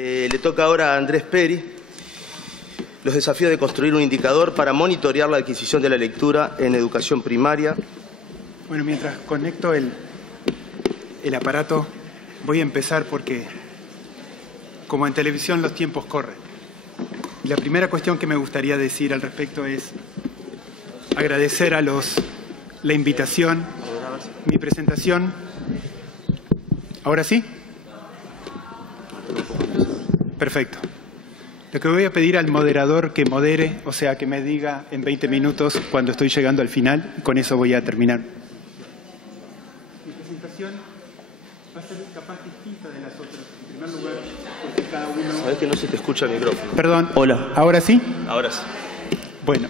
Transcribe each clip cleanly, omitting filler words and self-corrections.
Le toca ahora a Andrés Peri los desafíos de construir un indicador para monitorear la adquisición de la lectura en educación primaria. Bueno, mientras conecto el aparato, voy a empezar porque, como en televisión, los tiempos corren. Y la primera cuestión que me gustaría decir al respecto es agradecer a la invitación, mi presentación. ¿Ahora sí? Perfecto. Lo que voy a pedir al moderador que modere, o sea, que me diga en 20 minutos cuando estoy llegando al final, y con eso voy a terminar. Mi presentación va a ser capaz distinta de las otras. En primer lugar, porque cada uno... Sabes que no se te escucha el micrófono. Perdón. Hola. ¿Ahora sí? Ahora sí. Bueno.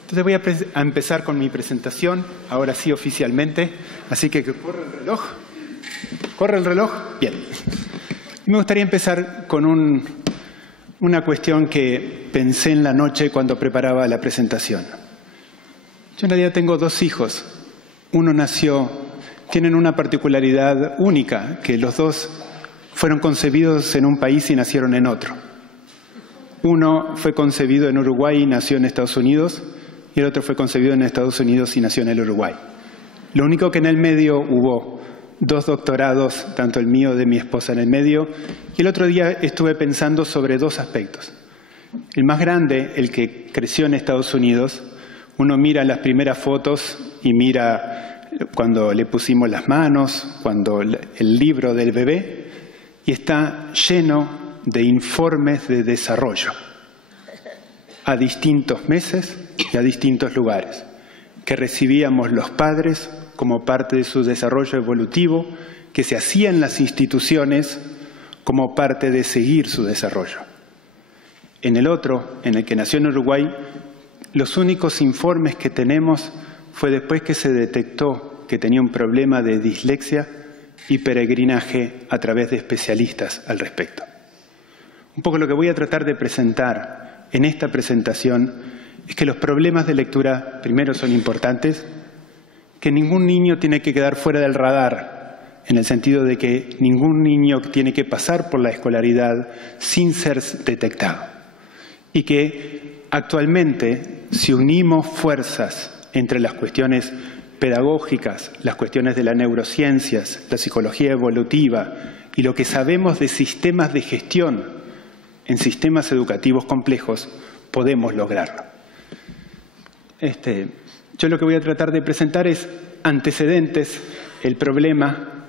Entonces voy a empezar con mi presentación, ahora sí oficialmente. Así que corre el reloj. ¿Corre el reloj? Bien. Me gustaría empezar con una cuestión que pensé en la noche cuando preparaba la presentación. Yo en realidad tengo dos hijos. Uno tienen una particularidad única, que los dos fueron concebidos en un país y nacieron en otro. Uno fue concebido en Uruguay y nació en Estados Unidos, y el otro fue concebido en Estados Unidos y nació en el Uruguay. Lo único que en el medio hubo 2 doctorados, tanto el mío de mi esposa en el medio, y el otro día estuve pensando sobre 2 aspectos. El más grande, el que creció en Estados Unidos, uno mira las primeras fotos y mira cuando le pusimos las manos, cuando el libro del bebé, y está lleno de informes de desarrollo a distintos meses y a distintos lugares, que recibíamos los padres como parte de su desarrollo evolutivo, que se hacía en las instituciones como parte de seguir su desarrollo. En el otro, en el que nació en Uruguay, los únicos informes que tenemos fue después que se detectó que tenía un problema de dislexia y peregrinaje a través de especialistas al respecto. Un poco lo que voy a tratar de presentar en esta presentación es que los problemas de lectura, primero, son importantes, que ningún niño tiene que quedar fuera del radar, en el sentido de que ningún niño tiene que pasar por la escolaridad sin ser detectado. Y que actualmente, si unimos fuerzas entre las cuestiones pedagógicas, las cuestiones de las neurociencias, la psicología evolutiva y lo que sabemos de sistemas de gestión en sistemas educativos complejos, podemos lograrlo. Yo lo que voy a tratar de presentar es antecedentes, el problema,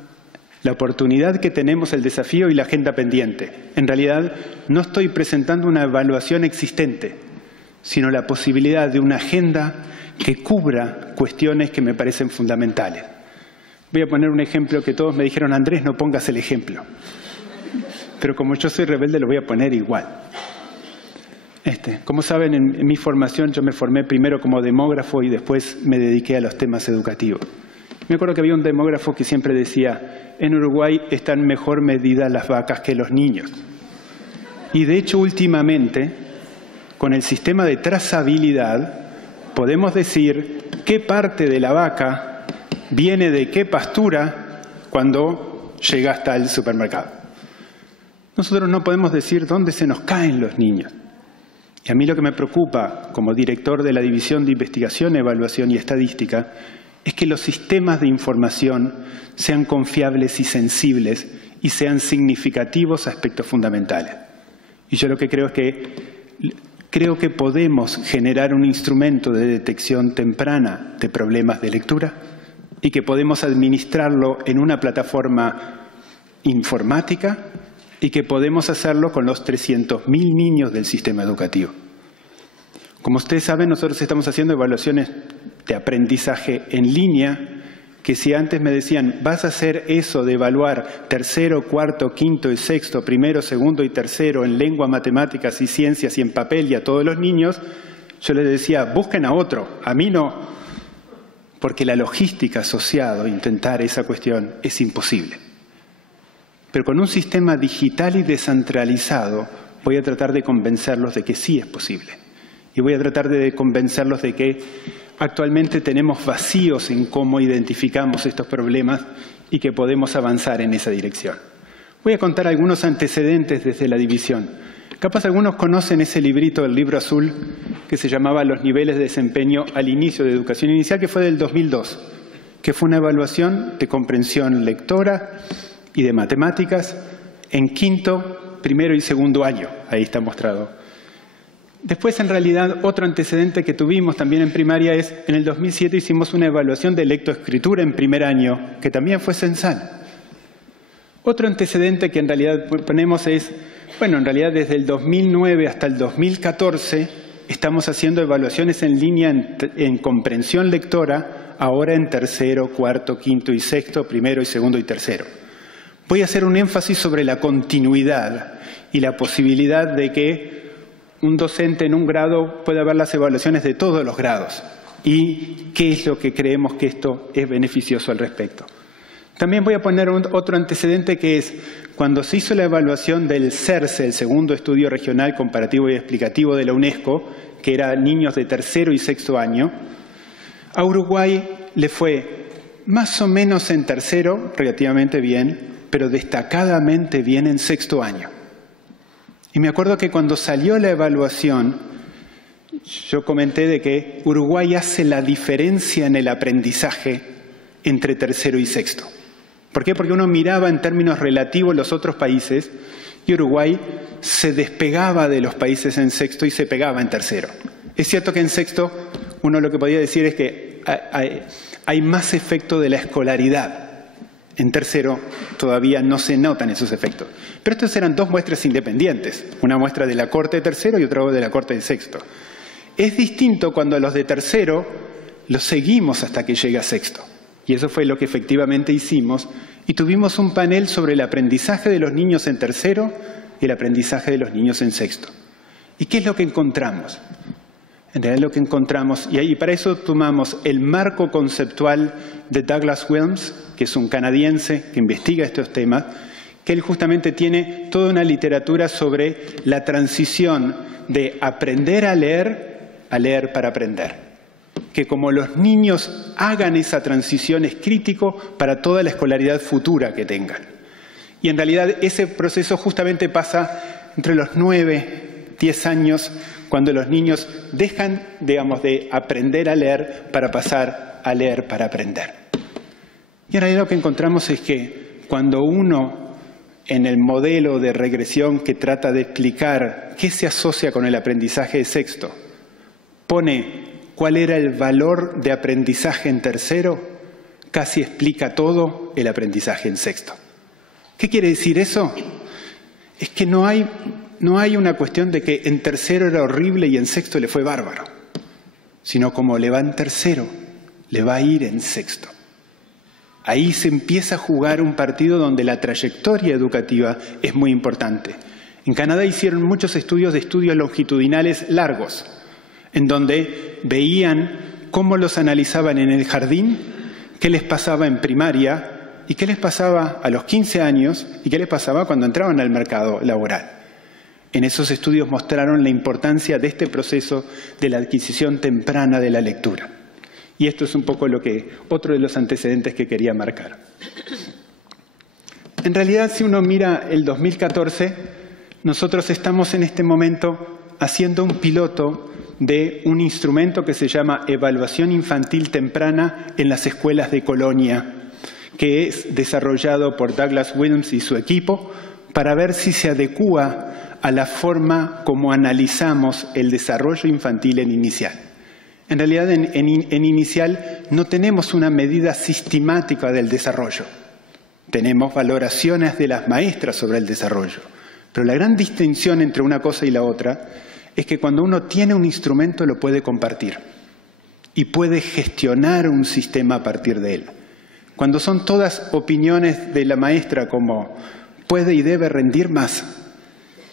la oportunidad que tenemos, el desafío y la agenda pendiente. En realidad, no estoy presentando una evaluación existente, sino la posibilidad de una agenda que cubra cuestiones que me parecen fundamentales. Voy a poner un ejemplo que todos me dijeron: Andrés, no pongas el ejemplo. Pero como yo soy rebelde, lo voy a poner igual. Como saben, en mi formación yo me formé primero como demógrafo y después me dediqué a los temas educativos. Me acuerdo que había un demógrafo que siempre decía: en Uruguay están mejor medidas las vacas que los niños. Y de hecho, últimamente, con el sistema de trazabilidad, podemos decir qué parte de la vaca viene de qué pastura cuando llega hasta el supermercado. Nosotros no podemos decir dónde se nos caen los niños. Y a mí lo que me preocupa, como director de la División de Investigación, Evaluación y Estadística, es que los sistemas de información sean confiables y sensibles y sean significativos a aspectos fundamentales. Y yo lo que creo es que podemos generar un instrumento de detección temprana de problemas de lectura y que podemos administrarlo en una plataforma informática y que podemos hacerlo con los 300.000 niños del sistema educativo. Como ustedes saben, nosotros estamos haciendo evaluaciones de aprendizaje en línea, que si antes me decían, vas a hacer eso de evaluar tercero, cuarto, quinto y sexto, primero, segundo y tercero en lengua, matemáticas y ciencias y en papel y a todos los niños, yo les decía, busquen a otro, a mí no, porque la logística asociada a intentar esa cuestión es imposible. Pero con un sistema digital y descentralizado voy a tratar de convencerlos de que sí es posible. Y voy a tratar de convencerlos de que actualmente tenemos vacíos en cómo identificamos estos problemas y que podemos avanzar en esa dirección. Voy a contar algunos antecedentes desde la división. Capaz algunos conocen ese librito, el libro azul, que se llamaba Los niveles de desempeño al inicio de educación inicial, que fue del 2002, que fue una evaluación de comprensión lectora y de matemáticas en quinto, primero y segundo año. Ahí está mostrado. Después, en realidad, otro antecedente que tuvimos también en primaria es, en el 2007 hicimos una evaluación de lectoescritura en primer año, que también fue censal. Otro antecedente que en realidad ponemos es, bueno, en realidad desde el 2009 hasta el 2014 estamos haciendo evaluaciones en línea en comprensión lectora, ahora en tercero, cuarto, quinto y sexto, primero y segundo y tercero. Voy a hacer un énfasis sobre la continuidad y la posibilidad de que un docente en un grado pueda ver las evaluaciones de todos los grados y qué es lo que creemos que esto es beneficioso al respecto. También voy a poner otro antecedente que es cuando se hizo la evaluación del CERCE, el segundo estudio regional comparativo y explicativo de la UNESCO, que era niños de tercero y sexto año, a Uruguay le fue más o menos en tercero, relativamente bien, pero destacadamente bien en sexto año. Y me acuerdo que cuando salió la evaluación, yo comenté de que Uruguay hace la diferencia en el aprendizaje entre tercero y sexto. ¿Por qué? Porque uno miraba en términos relativos los otros países y Uruguay se despegaba de los países en sexto y se pegaba en tercero. Es cierto que en sexto uno lo que podía decir es que hay más efecto de la escolaridad. En tercero todavía no se notan esos efectos. Pero estos eran dos muestras independientes, una muestra de la corte de tercero y otra de la corte de sexto. Es distinto cuando a los de tercero los seguimos hasta que llega a sexto. Y eso fue lo que efectivamente hicimos. Y tuvimos un panel sobre el aprendizaje de los niños en tercero y el aprendizaje de los niños en sexto. ¿Y qué es lo que encontramos? En realidad lo que encontramos, y para eso tomamos el marco conceptual de Douglas Williams, que es un canadiense que investiga estos temas, que él justamente tiene toda una literatura sobre la transición de aprender a leer para aprender. Que como los niños hagan esa transición es crítico para toda la escolaridad futura que tengan. Y en realidad ese proceso justamente pasa entre los 9, 10 años, cuando los niños dejan, digamos, de aprender a leer para pasar a leer para aprender. Y en realidad lo que encontramos es que cuando uno, en el modelo de regresión que trata de explicar qué se asocia con el aprendizaje de sexto, pone cuál era el valor de aprendizaje en tercero, casi explica todo el aprendizaje en sexto. ¿Qué quiere decir eso? Es que no hay una cuestión de que en tercero era horrible y en sexto le fue bárbaro, sino como le va en tercero, le va a ir en sexto. Ahí se empieza a jugar un partido donde la trayectoria educativa es muy importante. En Canadá hicieron muchos estudios longitudinales largos, en donde veían cómo los analizaban en el jardín, qué les pasaba en primaria y qué les pasaba a los 15 años y qué les pasaba cuando entraban al mercado laboral. En esos estudios mostraron la importancia de este proceso de la adquisición temprana de la lectura. Y esto es un poco otro de los antecedentes que quería marcar. En realidad, si uno mira el 2014, nosotros estamos en este momento haciendo un piloto de un instrumento que se llama Evaluación Infantil Temprana en las escuelas de Colonia, que es desarrollado por Douglas Williams y su equipo para ver si se adecúa a la forma como analizamos el desarrollo infantil en inicial. En realidad, en inicial no tenemos una medida sistemática del desarrollo. Tenemos valoraciones de las maestras sobre el desarrollo. Pero la gran distinción entre una cosa y la otra es que cuando uno tiene un instrumento lo puede compartir y puede gestionar un sistema a partir de él. Cuando son todas opiniones de la maestra como puede y debe rendir más,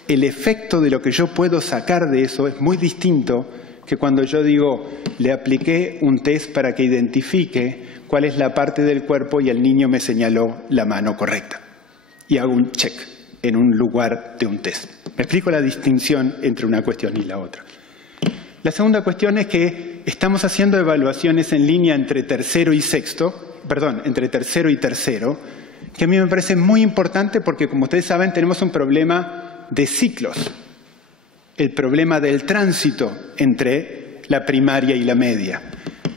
el efecto de lo que yo puedo sacar de eso es muy distinto que cuando yo digo, le apliqué un test para que identifique cuál es la parte del cuerpo y el niño me señaló la mano correcta. Y hago un check en un lugar de un test. Me explico la distinción entre una cuestión y la otra. La segunda cuestión es que estamos haciendo evaluaciones en línea entre tercero y tercero, que a mí me parece muy importante porque, como ustedes saben, tenemos un problema de ciclos. El problema del tránsito entre la primaria y la media.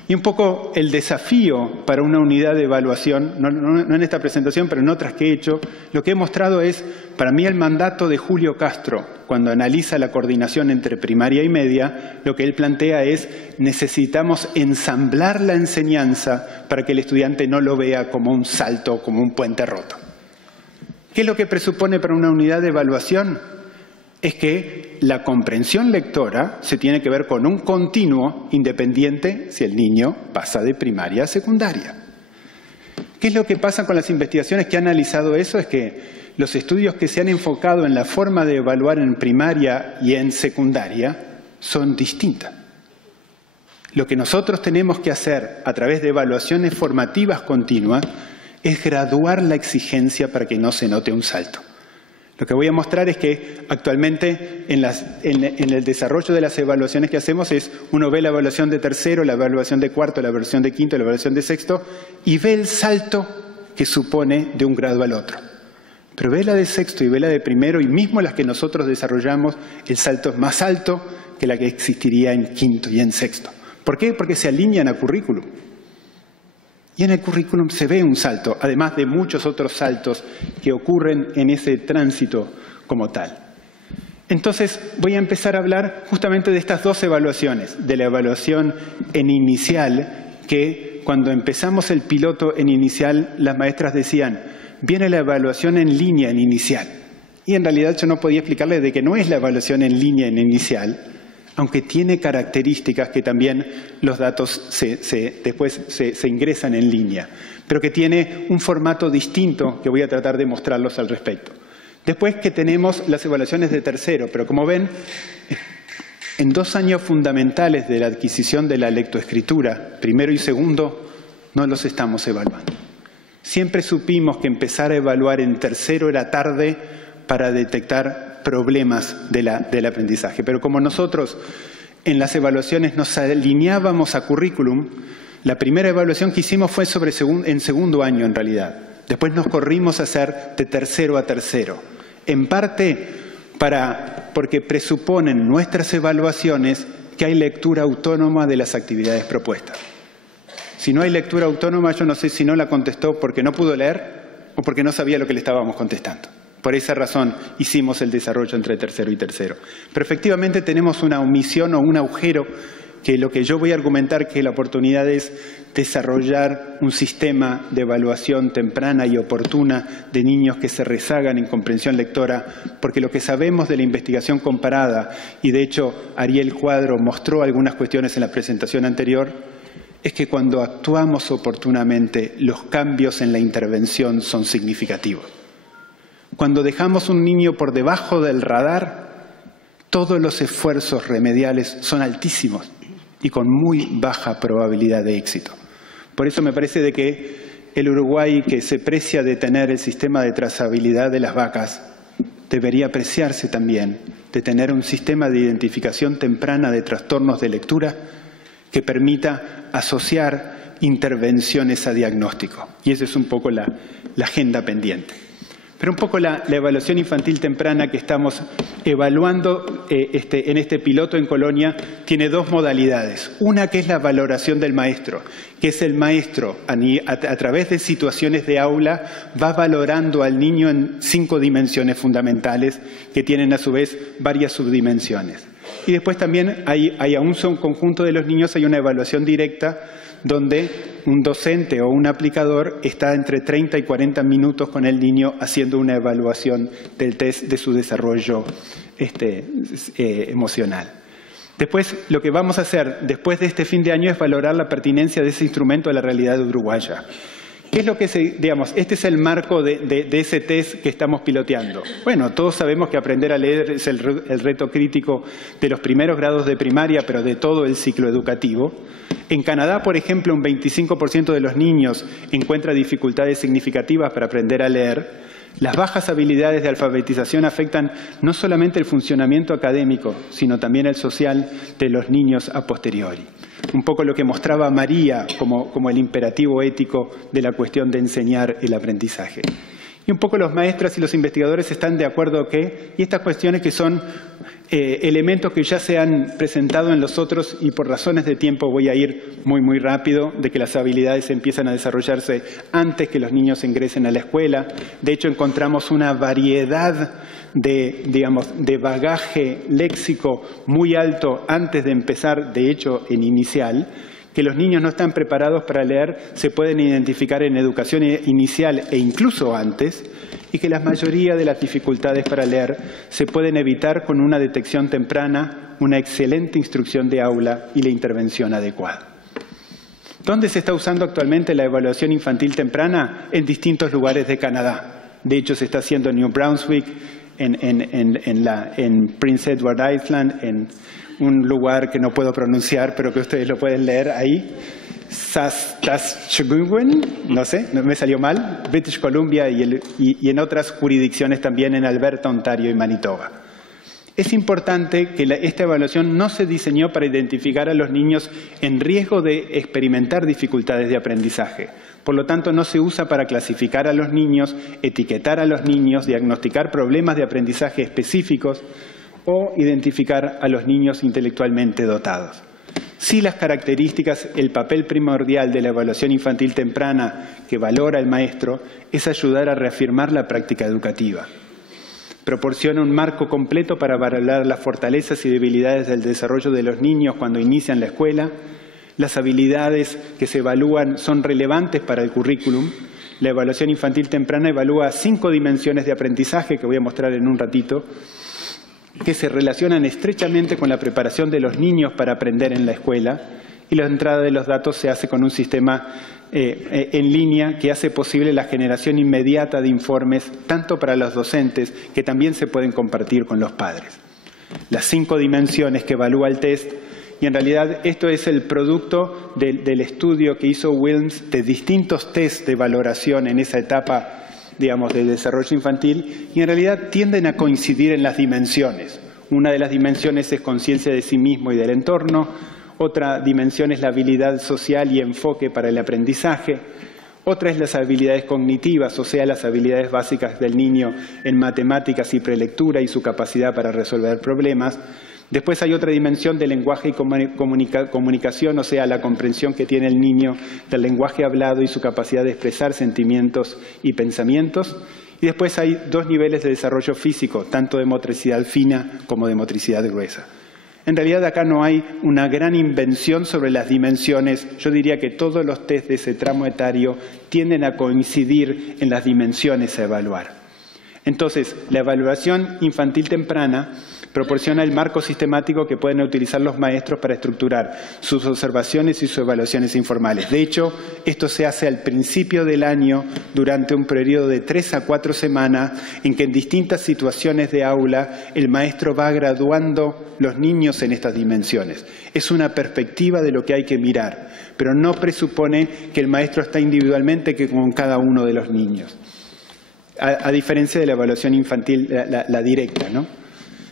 Y un poco el desafío para una unidad de evaluación, no en esta presentación, pero en otras que he hecho, lo que he mostrado es, para mí, el mandato de Julio Castro, cuando analiza la coordinación entre primaria y media, lo que él plantea es, necesitamos ensamblar la enseñanza para que el estudiante no lo vea como un salto, como un puente roto. ¿Qué es lo que presupone para una unidad de evaluación? Es que la comprensión lectora se tiene que ver con un continuo independiente si el niño pasa de primaria a secundaria. ¿Qué es lo que pasa con las investigaciones que han analizado eso? Es que los estudios que se han enfocado en la forma de evaluar en primaria y en secundaria son distintas. Lo que nosotros tenemos que hacer a través de evaluaciones formativas continuas es graduar la exigencia para que no se note un salto. Lo que voy a mostrar es que actualmente en el desarrollo de las evaluaciones que hacemos es, uno ve la evaluación de tercero, la evaluación de cuarto, la evaluación de quinto, la evaluación de sexto, y ve el salto que supone de un grado al otro. Pero ve la de sexto y ve la de primero, y mismo las que nosotros desarrollamos, el salto es más alto que la que existiría en quinto y en sexto. ¿Por qué? Porque se alinean a currículum. Y en el currículum se ve un salto, además de muchos otros saltos que ocurren en ese tránsito como tal. Entonces voy a empezar a hablar justamente de estas dos evaluaciones, de la evaluación en inicial, que cuando empezamos el piloto en inicial, las maestras decían, viene la evaluación en línea en inicial. Y en realidad yo no podía explicarles de que no es la evaluación en línea en inicial, aunque tiene características que también los datos después se ingresan en línea, pero que tiene un formato distinto que voy a tratar de mostrarlos al respecto. Después que tenemos las evaluaciones de tercero, pero como ven, en 2 años fundamentales de la adquisición de la lectoescritura, primero y segundo, no los estamos evaluando. Siempre supimos que empezar a evaluar en tercero era tarde para detectar problemas del aprendizaje. Pero como nosotros en las evaluaciones nos alineábamos a currículum, la primera evaluación que hicimos fue en segundo año en realidad. Después nos corrimos a hacer de tercero a tercero. En parte porque presuponen nuestras evaluaciones que hay lectura autónoma de las actividades propuestas. Si no hay lectura autónoma, yo no sé si no la contestó porque no pudo leer o porque no sabía lo que le estábamos contestando. Por esa razón hicimos el desarrollo entre tercero y tercero. Pero efectivamente tenemos una omisión o un agujero que lo que yo voy a argumentar que la oportunidad es desarrollar un sistema de evaluación temprana y oportuna de niños que se rezagan en comprensión lectora, porque lo que sabemos de la investigación comparada, y de hecho Ariel Cuadro mostró algunas cuestiones en la presentación anterior, es que cuando actuamos oportunamente los cambios en la intervención son significativos. Cuando dejamos un niño por debajo del radar, todos los esfuerzos remediales son altísimos y con muy baja probabilidad de éxito. Por eso me parece de que el Uruguay, que se precia de tener el sistema de trazabilidad de las vacas, debería apreciarse también de tener un sistema de identificación temprana de trastornos de lectura que permita asociar intervenciones a diagnóstico. Y esa es un poco la agenda pendiente. Pero un poco la evaluación infantil temprana que estamos evaluando en este piloto en Colonia tiene 2 modalidades. Una que es la valoración del maestro, que es el maestro a través de situaciones de aula va valorando al niño en 5 dimensiones fundamentales que tienen a su vez varias subdimensiones. Y después también hay a un conjunto de los niños hay una evaluación directa donde un docente o un aplicador está entre 30 y 40 minutos con el niño haciendo una evaluación del test de su desarrollo emocional. Después, lo que vamos a hacer después de este fin de año es valorar la pertinencia de ese instrumento a la realidad uruguaya. ¿Qué es lo que digamos? Este es el marco de ese test que estamos piloteando. Bueno, todos sabemos que aprender a leer es el reto crítico de los primeros grados de primaria, pero de todo el ciclo educativo. En Canadá, por ejemplo, un 25% de los niños encuentra dificultades significativas para aprender a leer. Las bajas habilidades de alfabetización afectan no solamente el funcionamiento académico, sino también el social de los niños a posteriori. Un poco lo que mostraba María como el imperativo ético de la cuestión de enseñar el aprendizaje. Y un poco los maestros y los investigadores están de acuerdo que, y estas cuestiones que son elementos que ya se han presentado en los otros, y por razones de tiempo voy a ir muy rápido, de que las habilidades empiezan a desarrollarse antes que los niños ingresen a la escuela. De hecho, encontramos una variedad de bagaje léxico muy alto antes de empezar, de hecho, en inicial. Que los niños no están preparados para leer se pueden identificar en educación inicial e incluso antes, y que la mayoría de las dificultades para leer se pueden evitar con una detección temprana, una excelente instrucción de aula y la intervención adecuada. ¿Dónde se está usando actualmente la evaluación infantil temprana? En distintos lugares de Canadá. De hecho, se está haciendo en New Brunswick, en Prince Edward Island, en un lugar que no puedo pronunciar, pero que ustedes lo pueden leer ahí. Saskatchewan, no sé, me salió mal, British Columbia y en otras jurisdicciones también en Alberta, Ontario y Manitoba. Es importante que esta evaluación no se diseñó para identificar a los niños en riesgo de experimentar dificultades de aprendizaje. Por lo tanto, no se usa para clasificar a los niños, etiquetar a los niños, diagnosticar problemas de aprendizaje específicos o identificar a los niños intelectualmente dotados. Sí, las características, el papel primordial de la evaluación infantil temprana que valora el maestro es ayudar a reafirmar la práctica educativa. Proporciona un marco completo para valorar las fortalezas y debilidades del desarrollo de los niños cuando inician la escuela. Las habilidades que se evalúan son relevantes para el currículum. La evaluación infantil temprana evalúa 5 dimensiones de aprendizaje que voy a mostrar en un ratito, que se relacionan estrechamente con la preparación de los niños para aprender en la escuela, y la entrada de los datos se hace con un sistema en línea que hace posible la generación inmediata de informes tanto para los docentes que también se pueden compartir con los padres. Las 5 dimensiones que evalúa el test, y en realidad esto es el producto del estudio que hizo Wilms de distintos tests de valoración en esa etapa, digamos, de desarrollo infantil, y en realidad tienden a coincidir en las dimensiones. Una de las dimensiones es conciencia de sí mismo y del entorno. Otra dimensión es la habilidad social y enfoque para el aprendizaje. Otra es las habilidades cognitivas, o sea, las habilidades básicas del niño en matemáticas y prelectura y su capacidad para resolver problemas. Después hay otra dimensión de lenguaje y comunicación, o sea, la comprensión que tiene el niño del lenguaje hablado y su capacidad de expresar sentimientos y pensamientos. Y después hay 2 niveles de desarrollo físico, tanto de motricidad fina como de motricidad gruesa. En realidad acá no hay una gran invención sobre las dimensiones. Yo diría que todos los test de ese tramo etario tienden a coincidir en las dimensiones a evaluar. Entonces, la evaluación infantil temprana proporciona el marco sistemático que pueden utilizar los maestros para estructurar sus observaciones y sus evaluaciones informales. De hecho, esto se hace al principio del año durante un periodo de 3 a 4 semanas en que en distintas situaciones de aula el maestro va graduando los niños en estas dimensiones. Es una perspectiva de lo que hay que mirar, pero no presupone que el maestro está individualmente con cada uno de los niños, a diferencia de la evaluación infantil, la directa, ¿no?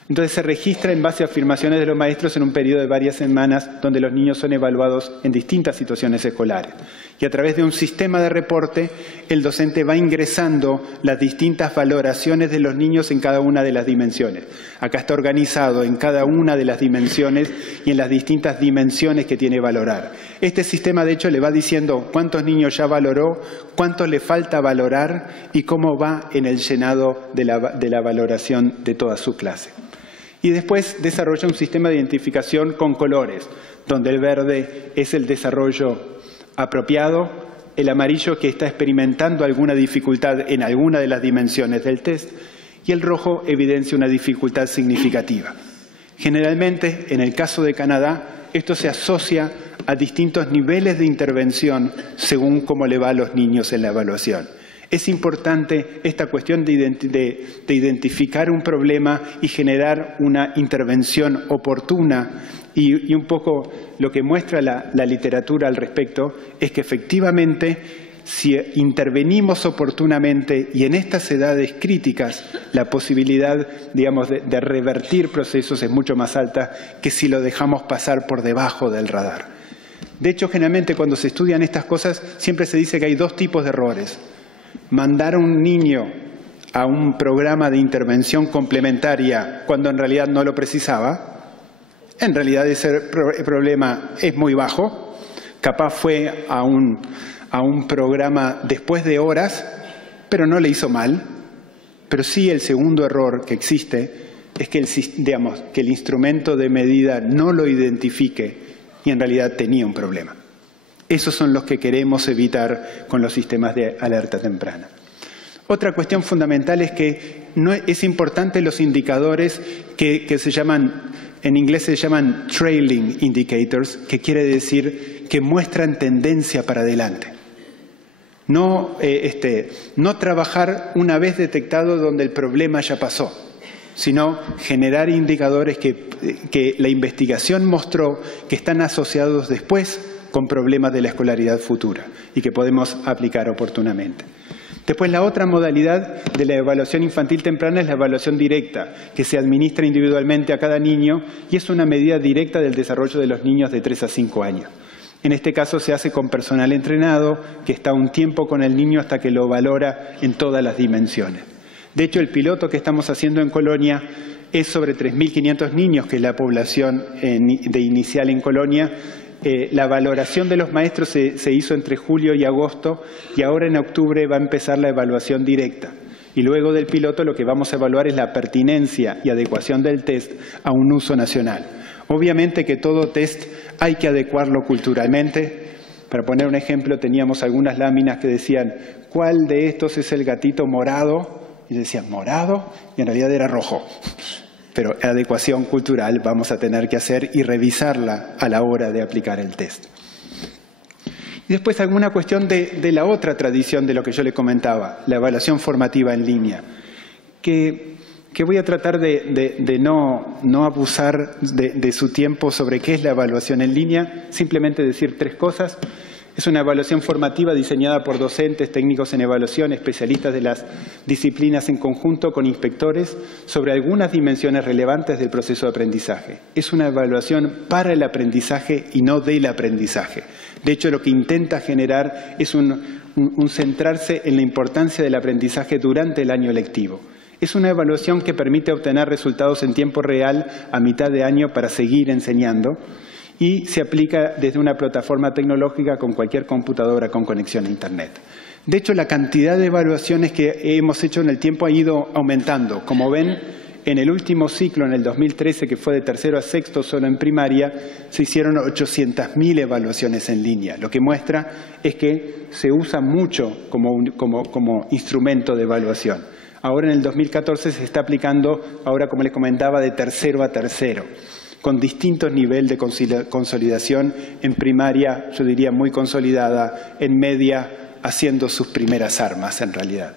Entonces se registra en base a afirmaciones de los maestros en un periodo de varias semanas donde los niños son evaluados en distintas situaciones escolares. Y a través de un sistema de reporte, el docente va ingresando las distintas valoraciones de los niños en cada una de las dimensiones. Acá está organizado en cada una de las dimensiones y en las distintas dimensiones que tiene que valorar. Este sistema, de hecho, le va diciendo cuántos niños ya valoró, cuántos le falta valorar y cómo va en el llenado de la valoración de toda su clase. Y después desarrolla un sistema de identificación con colores, donde el verde es el desarrollo apropiado, el amarillo que está experimentando alguna dificultad en alguna de las dimensiones del test, y el rojo evidencia una dificultad significativa. Generalmente, en el caso de Canadá, esto se asocia a distintos niveles de intervención según cómo le va a los niños en la evaluación. Es importante esta cuestión de identificar un problema y generar una intervención oportuna, y un poco lo que muestra la literatura al respecto es que efectivamente si intervenimos oportunamente y en estas edades críticas, la posibilidad, digamos, de revertir procesos es mucho más alta que si lo dejamos pasar por debajo del radar. De hecho, generalmente cuando se estudian estas cosas, siempre se dice que hay dos tipos de errores. Mandar a un niño a un programa de intervención complementaria cuando en realidad no lo precisaba. En realidad ese problema es muy bajo. Capaz fue a un programa después de horas, pero no le hizo mal. Pero sí el segundo error que existe es que el instrumento de medida no lo identifique y en realidad tenía un problema. Esos son los que queremos evitar con los sistemas de alerta temprana. Otra cuestión fundamental es que es importante los indicadores que se llaman, en inglés se llaman trailing indicators, que quiere decir que muestran tendencia para adelante. No trabajar una vez detectado donde el problema ya pasó, sino generar indicadores que la investigación mostró que están asociados después con problemas de la escolaridad futura y que podemos aplicar oportunamente. Después, la otra modalidad de la evaluación infantil temprana es la evaluación directa, que se administra individualmente a cada niño y es una medida directa del desarrollo de los niños de 3 a 5 años. En este caso se hace con personal entrenado, que está un tiempo con el niño hasta que lo valora en todas las dimensiones. De hecho, el piloto que estamos haciendo en Colonia es sobre 3.500 niños, que es la población de inicial en Colonia. La valoración de los maestros se hizo entre julio y agosto y ahora en octubre va a empezar la evaluación directa. Y luego del piloto lo que vamos a evaluar es la pertinencia y adecuación del test a un uso nacional. Obviamente que todo test hay que adecuarlo culturalmente. Para poner un ejemplo, teníamos algunas láminas que decían ¿cuál de estos es el gatito morado? Y decían ¿morado? Y en realidad era rojo. Pero adecuación cultural vamos a tener que hacer y revisarla a la hora de aplicar el test. Y después alguna cuestión de la otra tradición de lo que yo le comentaba, la evaluación formativa en línea, que voy a tratar de no abusar de su tiempo sobre qué es la evaluación en línea, simplemente decir 3 cosas. Es una evaluación formativa diseñada por docentes, técnicos en evaluación, especialistas de las disciplinas en conjunto con inspectores sobre algunas dimensiones relevantes del proceso de aprendizaje. Es una evaluación para el aprendizaje y no del aprendizaje. De hecho, lo que intenta generar es un centrarse en la importancia del aprendizaje durante el año lectivo. Es una evaluación que permite obtener resultados en tiempo real a mitad de año para seguir enseñando. Y se aplica desde una plataforma tecnológica con cualquier computadora con conexión a Internet. De hecho, la cantidad de evaluaciones que hemos hecho en el tiempo ha ido aumentando. Como ven, en el último ciclo, en el 2013, que fue de tercero a sexto solo en primaria, se hicieron 800.000 evaluaciones en línea. Lo que muestra es que se usa mucho como instrumento de evaluación. Ahora, en el 2014, se está aplicando, ahora como les comentaba, de tercero a tercero, con distintos niveles de consolidación, en primaria, yo diría muy consolidada, en media, haciendo sus primeras armas en realidad.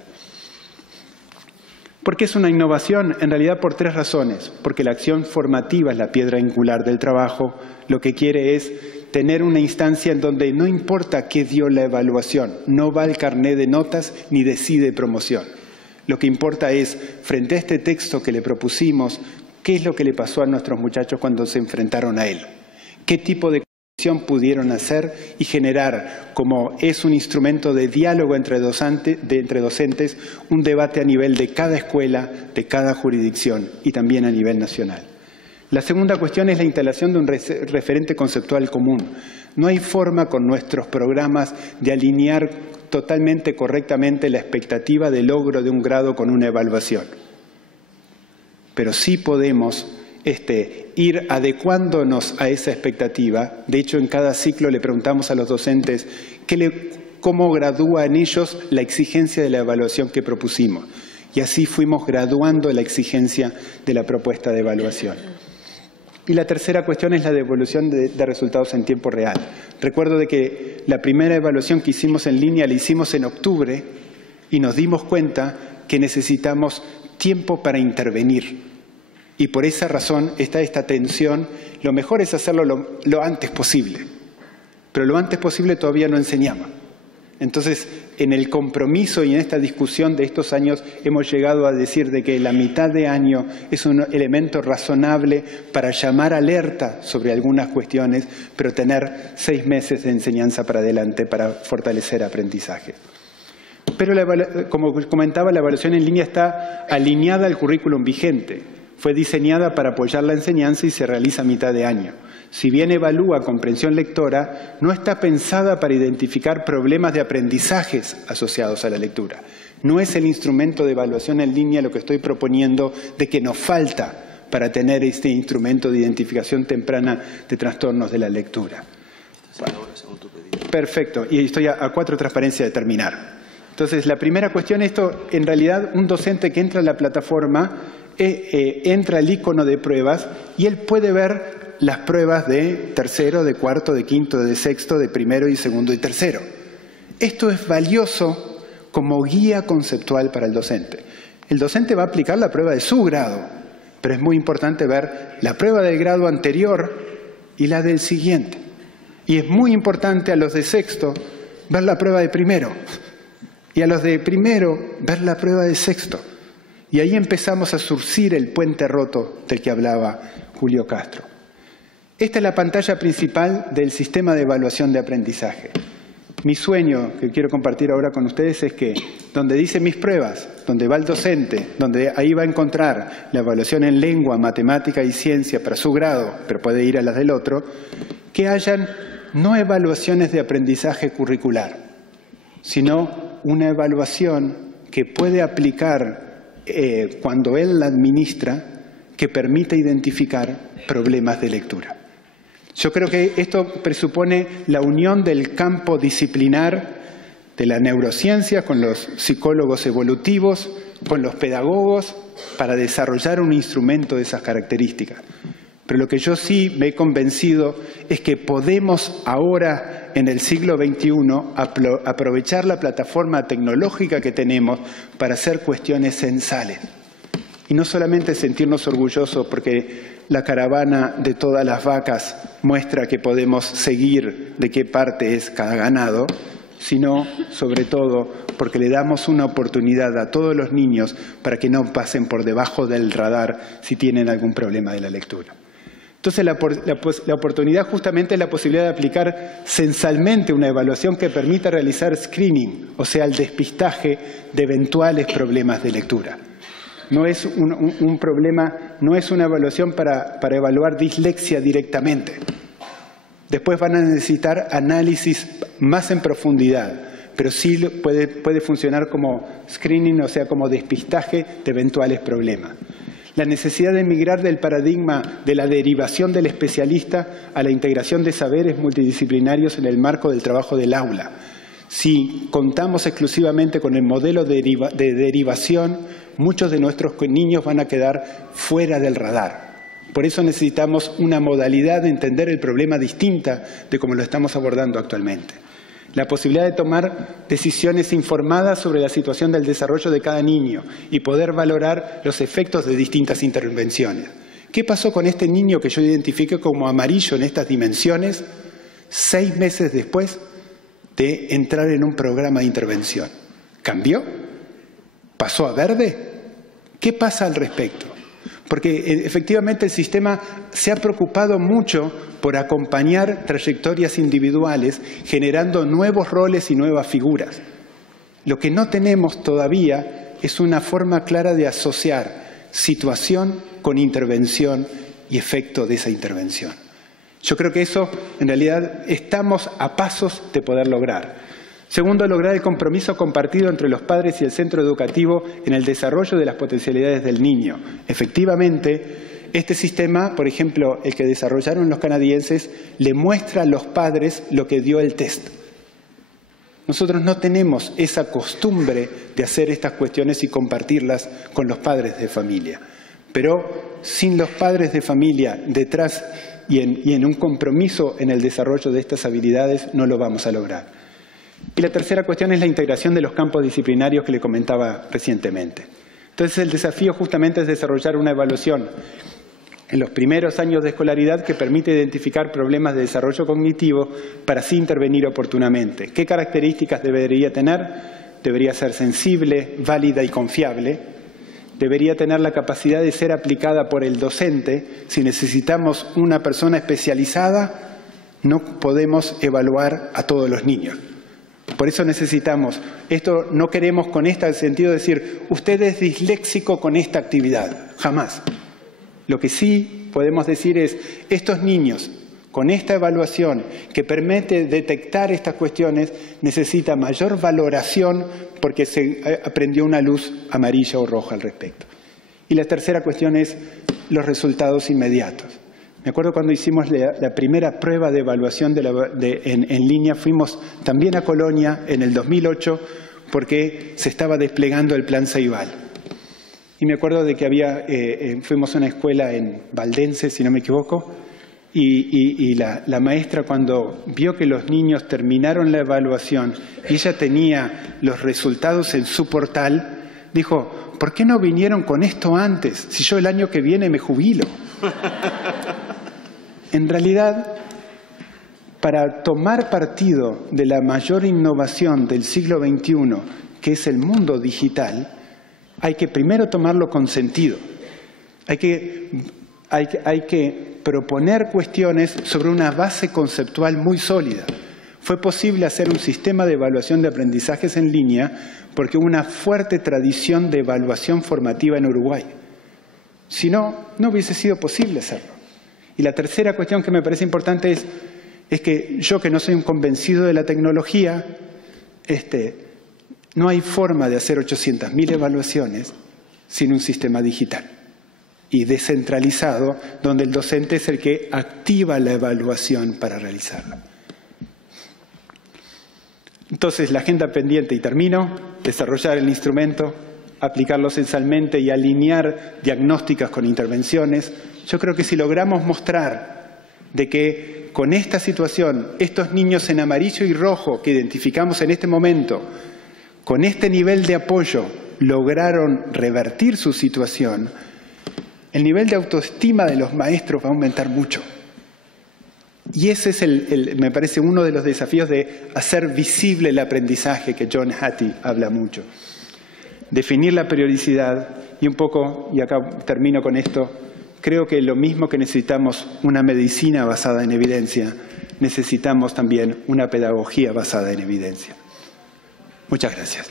¿Por qué es una innovación? En realidad por 3 razones. Porque la acción formativa es la piedra angular del trabajo, lo que quiere es tener una instancia en donde no importa qué dio la evaluación, no va el carné de notas ni decide promoción. Lo que importa es, frente a este texto que le propusimos, ¿qué es lo que le pasó a nuestros muchachos cuando se enfrentaron a él? ¿Qué tipo de conexión pudieron hacer y generar, como es un instrumento de diálogo entre docentes, un debate a nivel de cada escuela, de cada jurisdicción y también a nivel nacional? La segunda cuestión es la instalación de un referente conceptual común. No hay forma con nuestros programas de alinear totalmente correctamente la expectativa de logro de un grado con una evaluación. Pero sí podemos ir adecuándonos a esa expectativa. De hecho, en cada ciclo le preguntamos a los docentes cómo gradúa en ellos la exigencia de la evaluación que propusimos. Y así fuimos graduando la exigencia de la propuesta de evaluación. Y la tercera cuestión es la devolución de resultados en tiempo real. Recuerdo de que la primera evaluación que hicimos en línea la hicimos en octubre y nos dimos cuenta que necesitamos tiempo para intervenir. Y por esa razón está esta tensión. Lo mejor es hacerlo lo antes posible. Pero lo antes posible todavía no enseñaba. Entonces, en el compromiso y en esta discusión de estos años hemos llegado a decir de que la mitad de año es un elemento razonable para llamar alerta sobre algunas cuestiones, pero tener 6 meses de enseñanza para adelante para fortalecer aprendizaje. Pero, como comentaba, la evaluación en línea está alineada al currículum vigente. Fue diseñada para apoyar la enseñanza y se realiza a mitad de año. Si bien evalúa comprensión lectora, no está pensada para identificar problemas de aprendizajes asociados a la lectura. No es el instrumento de evaluación en línea lo que estoy proponiendo de que nos falta para tener este instrumento de identificación temprana de trastornos de la lectura. Perfecto, y estoy a 4 transparencias de terminar. Entonces, la primera cuestión, esto en realidad un docente que entra a la plataforma, entra al icono de pruebas y él puede ver las pruebas de tercero, de cuarto, de quinto, de sexto, de primero y segundo y tercero. Esto es valioso como guía conceptual para el docente. El docente va a aplicar la prueba de su grado, pero es muy importante ver la prueba del grado anterior y la del siguiente. Y es muy importante a los de sexto ver la prueba de primero y a los de primero ver la prueba de sexto. Y ahí empezamos a surcir el puente roto del que hablaba Julio Castro. Esta es la pantalla principal del sistema de evaluación de aprendizaje. Mi sueño, que quiero compartir ahora con ustedes, es que donde dice mis pruebas, donde va el docente, donde ahí va a encontrar la evaluación en lengua, matemática y ciencia para su grado, pero puede ir a las del otro, que hayan no evaluaciones de aprendizaje curricular, sino una evaluación que puede aplicar cuando él la administra, que permita identificar problemas de lectura. Yo creo que esto presupone la unión del campo disciplinar de la neurociencia con los psicólogos evolutivos, con los pedagogos, para desarrollar un instrumento de esas características. Pero lo que yo sí me he convencido es que podemos ahora, en el siglo XXI, aprovechar la plataforma tecnológica que tenemos para hacer cuestiones censales. Y no solamente sentirnos orgullosos porque la caravana de todas las vacas muestra que podemos seguir de qué parte es cada ganado, sino, sobre todo, porque le damos una oportunidad a todos los niños para que no pasen por debajo del radar si tienen algún problema de la lectura. Entonces, la oportunidad justamente es la posibilidad de aplicar censalmente una evaluación que permita realizar screening, o sea, el despistaje de eventuales problemas de lectura. No es un problema, no es una evaluación para evaluar dislexia directamente. Después van a necesitar análisis más en profundidad, pero sí puede funcionar como screening, o sea, como despistaje de eventuales problemas. La necesidad de migrar del paradigma de la derivación del especialista a la integración de saberes multidisciplinarios en el marco del trabajo del aula. Si contamos exclusivamente con el modelo de derivación, muchos de nuestros niños van a quedar fuera del radar. Por eso necesitamos una modalidad de entender el problema distinta de como lo estamos abordando actualmente. La posibilidad de tomar decisiones informadas sobre la situación del desarrollo de cada niño y poder valorar los efectos de distintas intervenciones. ¿Qué pasó con este niño que yo identifiqué como amarillo en estas dimensiones 6 meses después de entrar en un programa de intervención? ¿Cambió? ¿Pasó a verde? ¿Qué pasa al respecto? Porque efectivamente el sistema se ha preocupado mucho por acompañar trayectorias individuales, generando nuevos roles y nuevas figuras. Lo que no tenemos todavía es una forma clara de asociar situación con intervención y efecto de esa intervención. Yo creo que eso, en realidad, estamos a pasos de poder lograr. Segundo, lograr el compromiso compartido entre los padres y el centro educativo en el desarrollo de las potencialidades del niño. Efectivamente, este sistema, por ejemplo, el que desarrollaron los canadienses, le muestra a los padres lo que dio el test. Nosotros no tenemos esa costumbre de hacer estas cuestiones y compartirlas con los padres de familia. Pero sin los padres de familia detrás y en un compromiso en el desarrollo de estas habilidades no lo vamos a lograr. Y la tercera cuestión es la integración de los campos disciplinarios que le comentaba recientemente. Entonces, el desafío justamente es desarrollar una evaluación en los primeros años de escolaridad que permite identificar problemas de desarrollo cognitivo para así intervenir oportunamente. ¿Qué características debería tener? Debería ser sensible, válida y confiable. Debería tener la capacidad de ser aplicada por el docente. Si necesitamos una persona especializada, no podemos evaluar a todos los niños. Por eso necesitamos, esto no queremos con este sentido decir, usted es disléxico con esta actividad, jamás. Lo que sí podemos decir es, estos niños con esta evaluación que permite detectar estas cuestiones necesita mayor valoración porque se aprendió una luz amarilla o roja al respecto. Y la tercera cuestión es los resultados inmediatos. Me acuerdo cuando hicimos la primera prueba de evaluación en línea, fuimos también a Colonia en el 2008 porque se estaba desplegando el plan Ceibal. Y me acuerdo de que fuimos a una escuela en Valdense, si no me equivoco, y la maestra cuando vio que los niños terminaron la evaluación y ella tenía los resultados en su portal, dijo, ¿por qué no vinieron con esto antes? Si yo el año que viene me jubilo. En realidad, para tomar partido de la mayor innovación del siglo XXI, que es el mundo digital, hay que primero tomarlo con sentido. Hay que proponer cuestiones sobre una base conceptual muy sólida. Fue posible hacer un sistema de evaluación de aprendizajes en línea porque hubo una fuerte tradición de evaluación formativa en Uruguay. Si no, no hubiese sido posible hacerlo. Y la tercera cuestión que me parece importante es que yo, que no soy un convencido de la tecnología, no hay forma de hacer 800.000 evaluaciones sin un sistema digital y descentralizado, donde el docente es el que activa la evaluación para realizarla. Entonces, la agenda pendiente, y termino, desarrollar el instrumento, aplicarlo censalmente y alinear diagnósticas con intervenciones. Yo creo que si logramos mostrar de que con esta situación, estos niños en amarillo y rojo que identificamos en este momento, con este nivel de apoyo, lograron revertir su situación, el nivel de autoestima de los maestros va a aumentar mucho. Y ese es, me parece, uno de los desafíos de hacer visible el aprendizaje que John Hattie habla mucho. Definir la periodicidad y un poco, y acá termino con esto, creo que lo mismo que necesitamos una medicina basada en evidencia, necesitamos también una pedagogía basada en evidencia. Muchas gracias.